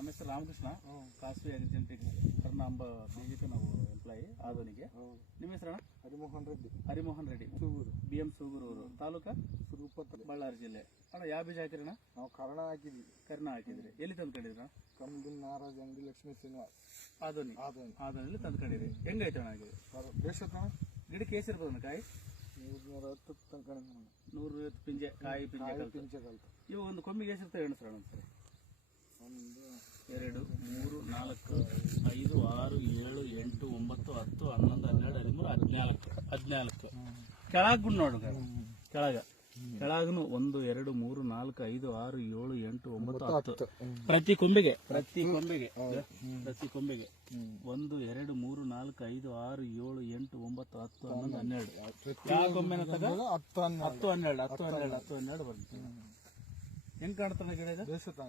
ನಮ್ಮ ಹೆಸರು ರಾಮಕೃಷ್ಣ, ಖಾಸಗಿ ಏಜೆಂಟಿಗೆ ಕರ್ನಾಂಬ ಬಿಜೆಪಿ ನಾವು ಎಂಪ್ಲಾಯಿ ಆದವನಿಗೆ. ನಿಮ್ಮ ಹೆಸರಣ್ಣ? ಹರಿಮೋಹನ್ ರೆಡ್ಡಿ. ಹರಿಮೋಹನ್ ರೆಡ್ಡಿ, ಸೂಗೂರು, BM ಸೂಗೂರು ತಾಲೂಕಾ ಸುರುಪತ್ರ, ಬಳ್ಳಾರಿ ಜಿಲ್ಲೆ. ಅಣ್ಣ ಯಾವ ಬೀಜ ಹಾಕಿರಣ್ಣ? ನಾವು ಕರ್ಣ ಹಾಕಿದ್ವಿ. ಕರ್ನ ಹಾಕಿದ್ರಿ. ಎಲ್ಲಿ ತಂದ್ಕೊಂಡಿದ್ರಣ್ಣ? ಕಮಲಿನ ನಾರಾಜ ಅಂಗಡಿ ಲಕ್ಷ್ಮೀ ಶ್ರೀನಿವಾಸ್ ಆದವನಿಲ್ಲಿ ತಂದ್ಕೊಂಡಿರಿ. ಹೆಂಗೈತೆ ಅಣ್ಣ ಆಗಿದೆ? ಬೇಷತ್ತಣ. ಗಿಡಕ್ಕೆ ಎಷ್ಟು ಇರ್ಬೋದಣ್ಣ ಕಾಯಿ? 110 ತನಕ 150 ಪಿಂಜೆ ಕಾಯಿ ಪಿಂಜೆ ಕಲ್ತು. ಪಿಂಚೆ ಕಲ್ತು. ಇವು ಒಂದು ಕೊಮ್ಮಿಗೆ ಎಷ್ಟು ಇರ್ತವೆ ಎಣಿಸ್ರಣ್ಣ ಒಂದ್ಸರಿ? 1 2 3 4 5 6 7 8 9 10 11 12 13 14 ಕೆಳಗ್ ನೋಡು ಕೆಳಗನು 1 2 3 4 5 6 7 8 9 10 ಪ್ರತಿ ಕೊಂಬೆಗೆ 1 2 3 4 5 6 7 8 9 10 11 12 ಯಾವ ಕೊಂಬೆನ ತಗ 10 12 ಬರುತ್ತೆ. ಹೆಂಗ್ ಕಾಣ್ತಾನೆ ಗಿಡ ಇದು? ಬೇಸತ್ತ.